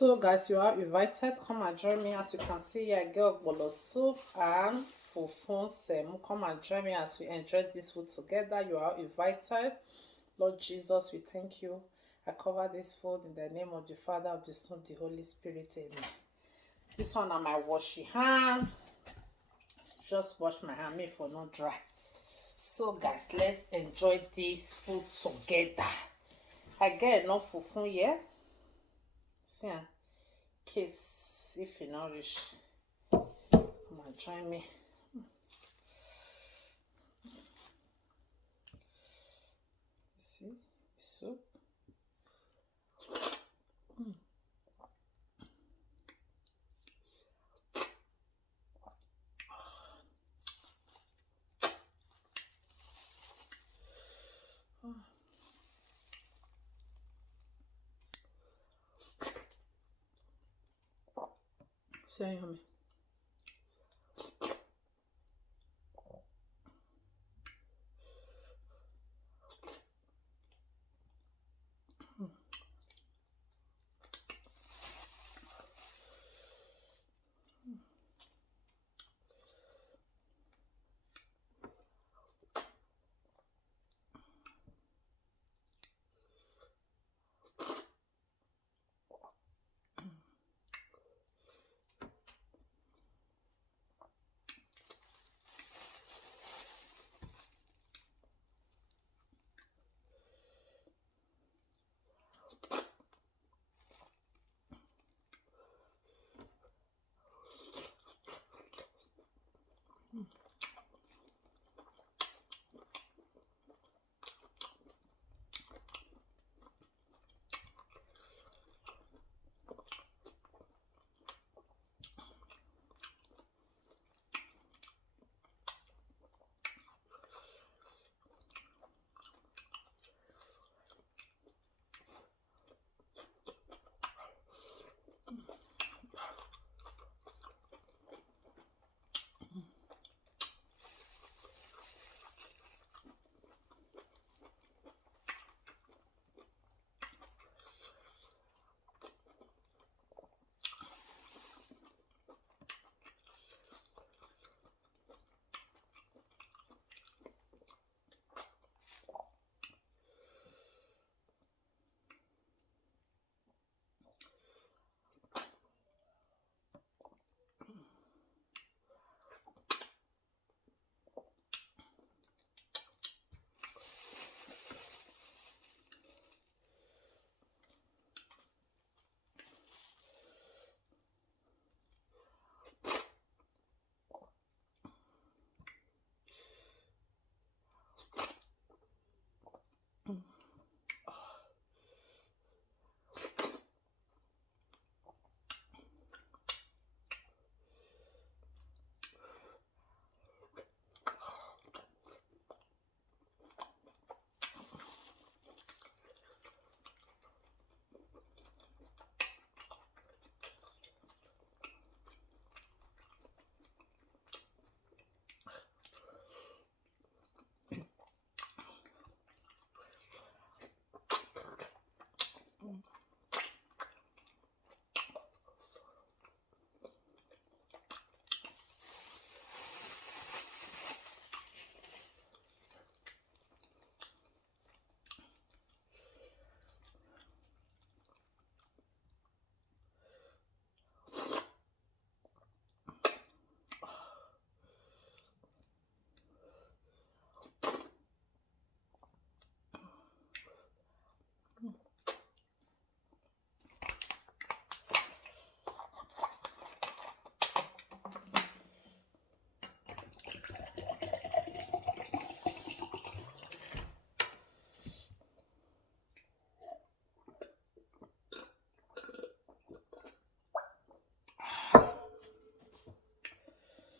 So guys, you are invited. Come and join me. As you can see here, I get ogbolo soup and fufu semo. Come and join me as we enjoy this food together. You are invited. Lord Jesus, we thank you. I cover this food in the name of the Father, of the Son, of the Holy Spirit. Amen. This one na my washy hand. Just wash my hand, make for not dry. So guys, let's enjoy this food together. I get enough fufu here. See, case if you not reach, come and join me. See, soup. So yummy.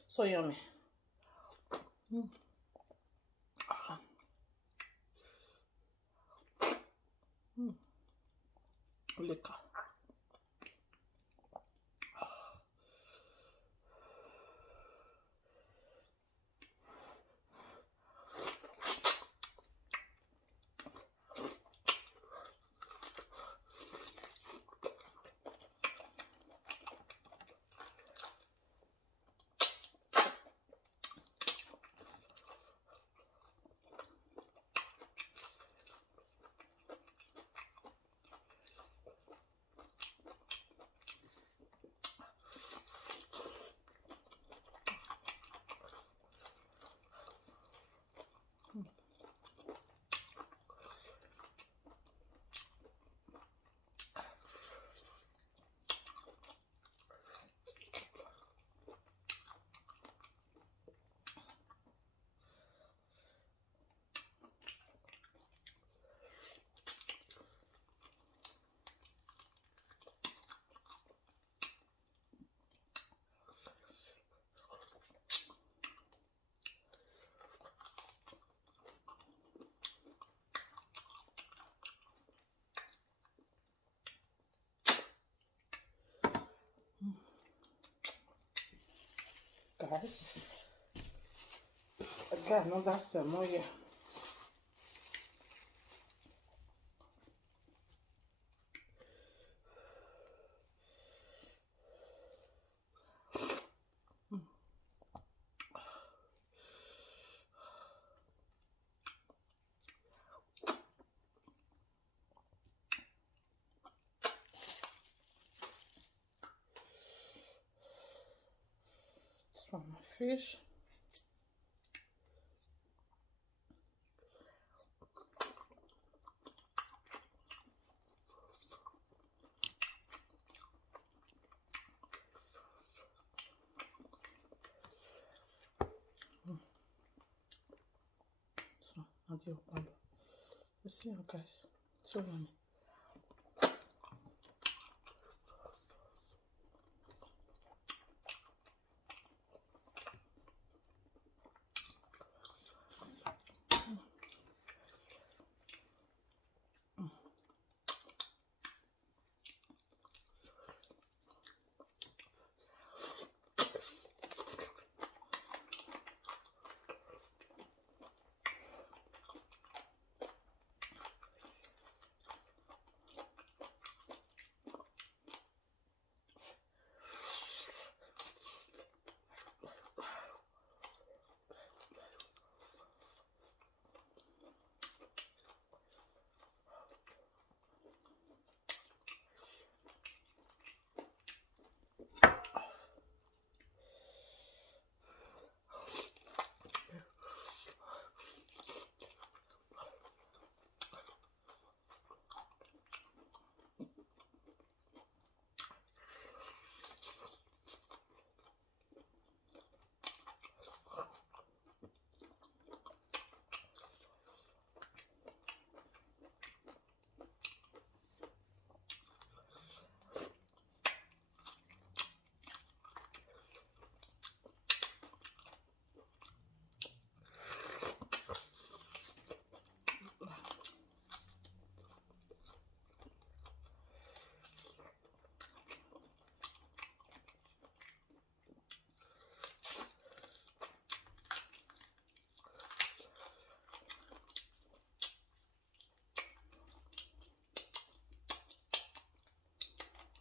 So yummy. Liquor. guys. I got another salmon here. This one, my fish. So, until you see, guys. So yummy.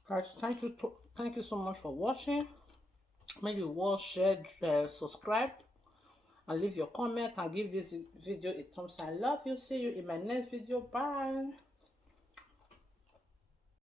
Guys, thank you so much for watching. Make you watch, share, subscribe, and leave your comment and give this video a thumbs up. I love you. See you in my next video. Bye.